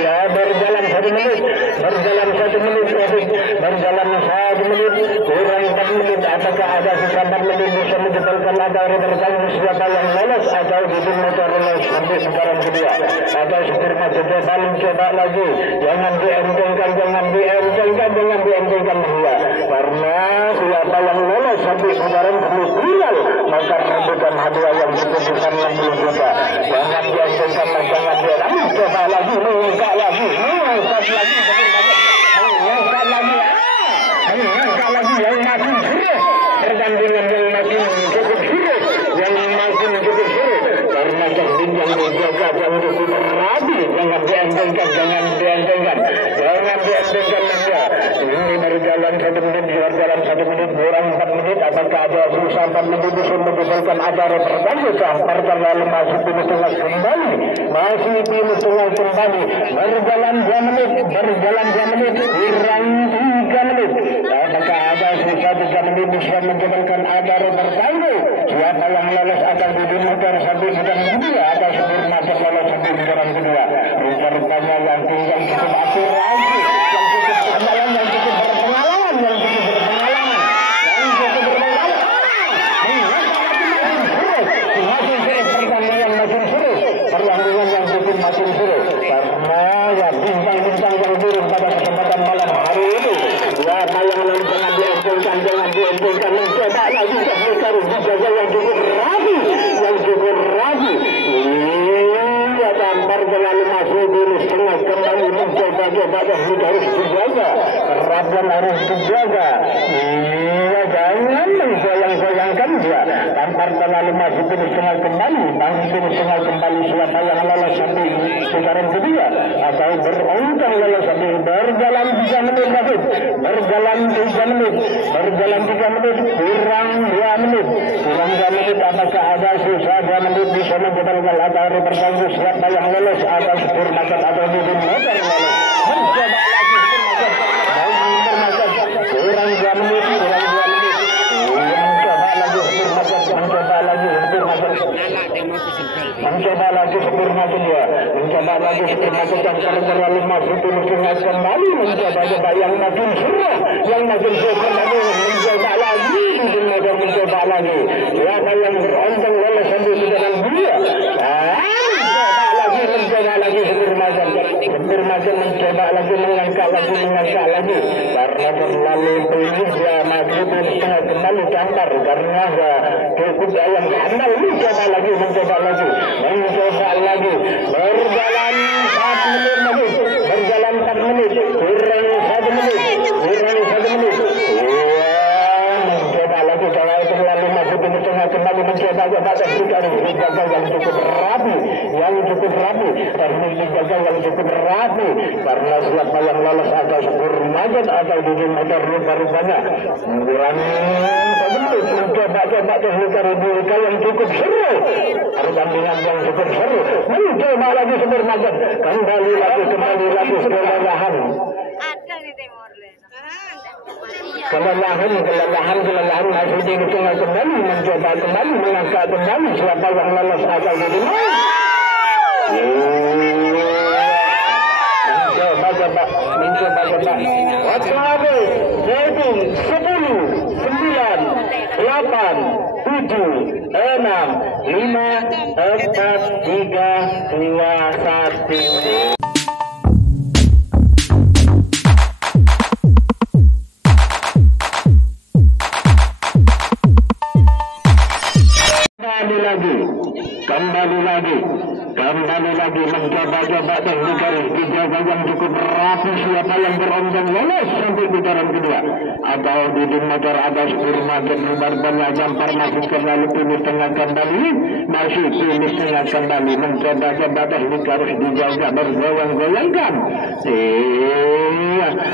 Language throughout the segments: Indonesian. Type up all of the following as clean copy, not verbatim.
ya, berjalan 1 menit, berjalan 1 menit, berjalan 1 menit, kurang 4 menit. Apakah ada sisa 4 menit bisa menjebalkan ada rekan siapa yang lolos atau bikin motor lolos sampai putaran kedua? Atau supir macet balik coba lagi, jangan dientengkan, jangan dientengkan, jangan dientengkan dia, karena siapa yang lolos sampai putaran final maka rebutan hadiah yang cukup besar 60 juta. Jangan dientengkan, jangan dientengkan, coba lagi, mengangkat lagi, mengangkat lagi, mengangkat lagi, mengangkat lagi yang makin serius, pertandingan yang makin cukup serius, yang makin cukup serius, karena teknik yang dijaga yang cukup rapi. Jangan dientengkan, jangan dientengkan, jangan dientengkan saja. Ini berjalan 1 menit, berjalan 1 menit, kurang 4 menit. Apakah ada susah 4 menit bisa menjelaskan acara pertandingan? Pertandingan masih pinus tengah kembali, masih pinus tengah kembali. Berjalan 2 menit, berjalan 2 menit, kurang 3 menit. Apakah ada susah 3 menit bisa menjelaskan acara pertandingan? Siapa yang lolos akan duduk motor sampai putaran kedua atau sebelum masuk lolos sampai putaran kedua? Rupanya yang tinggal cukup akurasi, yang cukup andalan, yang cukup berpengalaman, yang cukup berpengalaman, yang cukup berpengalaman. Makin serius pertandingan, makin serius pertandingan yang cukup makin serius, karena ya bintang-bintang yang turun pada kesempatan malam hari ini. Siapa yang lain jangan dientengkan, jangan dientengkan, mencoba lagi teknik harus dijaga yang cukup rapi, yang cukup rapi. Iya, tampar terlalu masuk dulu setengah kembali mencoba-coba teknik harus dijaga, kerapian harus dijaga. Iya, jangan menggoyang-goyangkan dia. Tampar terlalu masuk dulu setengah kembali, bangun dulu setengah kembali. Siapa yang lolos sampai putaran kedua atau beruntang lolos sampai berjalan 3 menit lagi, berjalan 3 menit, berjalan 3 menit, kurang 2 menit, kurang 2 menit. Apakah ada sisa 2 menit bisa menjelaskan atau bertanggung siapa yang lolos atau supir macet atau bikin motor lolos? Mencoba lagi supir macet, kurang 2 menit, kurang 2 menit, mencoba lagi supir macet, mencoba lagi supir macet, mencoba lagi supir macet dia, mencoba lagi supir macet yang terlalu masuk pinus kembali, mencoba yang makin seru, yang makin seru kembali, mencoba lagi bikin motor, mencoba lagi. Siapa yang berontong lolos sampai putaran dia? Mencoba lagi supir macet mencoba lagi, mengangkat lagi, karena terlalu tinggi ya maju setengah kembali tampar, karena ya cukup ayam handal. Mencoba lagi, berjalan 4 menit lagi, berjalan 4 menit, kurang 1 menit, kurang 1 menit. Mencoba lagi, kalau terlalu maju setengah kembali, mencoba teknik harus dijaga yang cukup rapi, yang cukup rapi, teknik dijaga yang cukup rapi, karena siapa yang lolos atau supir macet atau di motor rupa-rupanya kurang 1 menit, mencoba teknik yang cukup seru, pertandingan yang cukup seru, mencoba lagi supir macet, kembali lagi kelelahan. Kelelahan masih di tengah kembali, mencoba kembali, mengangkat kembali. Siapa yang lolos atau jadi mencoba. Waktu habis, yaitu 10, 9, 8, 7, 6, 5, 4, 3, 2, 1. Kembali lagi mencoba-coba teknik harus dijaga yang cukup rapi. Siapa yang berontong lolos sampai putaran kedua atau duduk motor atau supir macet rubar-barnya jampar masih terlalu pinus tengah kembali, masih pinus tengah kembali, mencoba-coba teknik harus dijaga, bergoyang-goyangkan.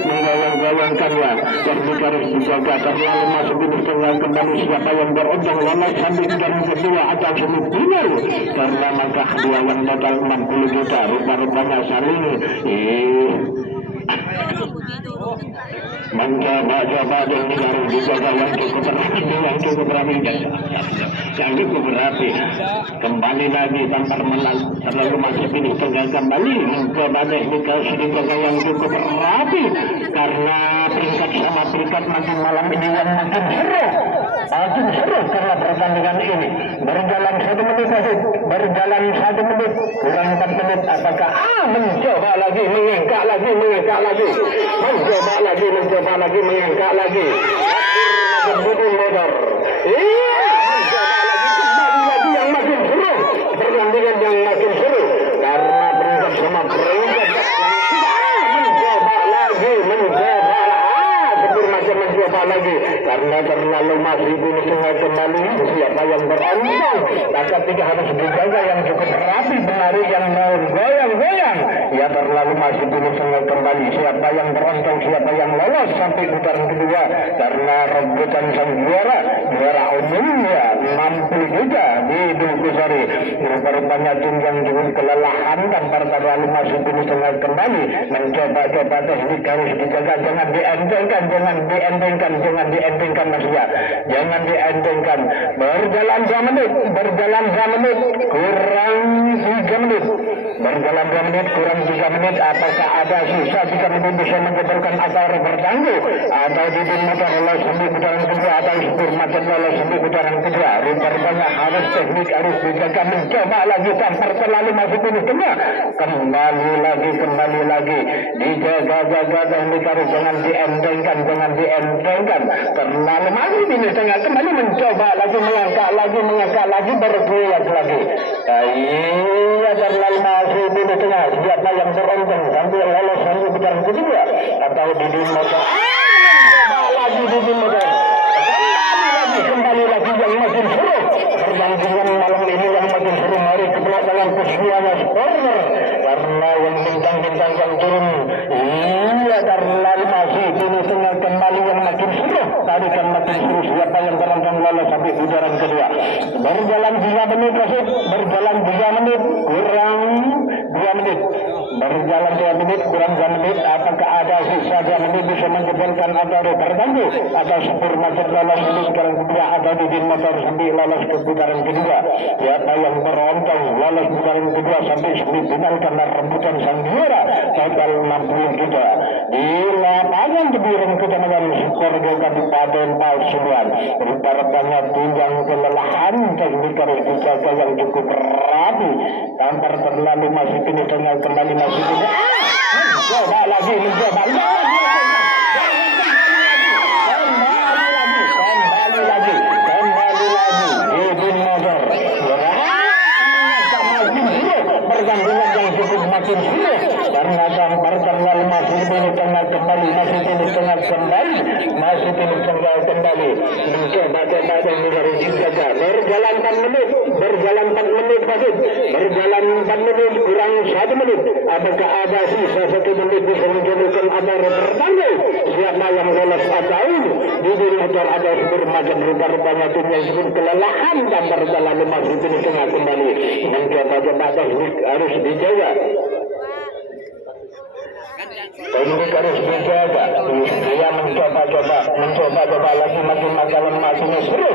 Menggoyang-goyangkan ya, teknik harus dijaga, terlalu masuk pinus tengah kembali. Siapa yang berontong lolos sampai putaran kedua atau semifinal, karena maka hadiah yang total 60 juta, rupa-rupanya saling mencoba-coba dan harus dijaga yang cukup rapi yang cukup rapi. Kembali lagi tampar menang terlalu masuk ini tengah kembali mencoba teknik dijaga yang cukup rapi karena peringkat sama peringkat makin malam ini yang makin seru karena pertandingan ini berjalan 1 menit berjalan 1 menit kurang 4 menit. Apakah mencoba lagi mengengkak lagi mencoba lagi mengengkak lagi motor mencoba lagi kembali lagi yang makin seru pertandingan yang makin seru karena peringkat sama peringkat mencoba lagi karena terlalu masih bunyi sungai kembali siapa yang berondong maka tidak harus dijaga yang cukup rapi berlari yang goyang-goyang ya terlalu masih bunyi sungai kembali siapa yang berondong siapa yang lolos sampai putaran kedua karena rebutan sang juara umumnya mampu juga di Dulkusari rupa-rupanya tim yang cukup kelelahan dan terlalu masih bunyi sungai kembali mencoba-coba teknik harus dijaga jangan dientengkan mas ya jangan dientengkan berjalan 2 menit kurang 3 menit berjalan 2 menit kurang 3 menit apakah ada sisa 3 menit bisa menjebelkan atau bertangguh atau di motor lolos sampai putaran kedua atau supir macet lolos sampai putaran kedua rupa-rupanya harus teknik harus dijaga mencoba lagi tampar terlalu masuk ini tengah kembali lagi dijaga teknik harus jangan dientengkan terlalu masih ini tengah kembali mencoba lagi mengangkat lagi bergoyang lagi iya terlalu masih ini tengah siapa yang beruntung sampai lolos sampai putaran kedua atau di motor kembali lagi yang makin seru pertandingan malam ini yang makin seru mari ke belakang kesemuanya spoiler karena yang bintang-bintang yang turun iya terlalu masih ini tengah kembali yang makin seru tarikan makin seru siapa yang beruntung lolos sampai putaran kedua berjalan 3 menit berjalan 3 menit kurang 2 menit berjalan 2 menit kurang 2 menit apakah ada sisa 2 menit bisa menjebelkan atau terganggu atau supir macet lolos di putaran kedua atau di motor sampai lolos ke putaran kedua siapa yang berontong lolos putaran kedua sampai semifinal karena rebutan sang juara total 60 juta di lapangan Tebiran Kecamatan Sukorejo Kabupaten Pasuruan rupa-rupanya tunjang kelelahan teknik harus dijaga yang cukup rapi tampar terlalu masih ini tengah kembali masih ini mencoba lagi pertandingan yang cukup makin sulit karena tampar terlalu masih ini tengah kembali masih ini tengah kembali mencoba yang harus dijaga berjalan 4 menit berjalan 4 menit kurang 1 menit apakah ada sisa 1 menit bisa menjadikan ada bertanggung siapa yang lolos atau di motor ada supir macet rupa-rupanya tim yang cukup kelelahan dan berjalan masih ini tengah kembali mencoba teknik harus dijaga teknik harus dijaga dia mencoba lagi makin malam makin seru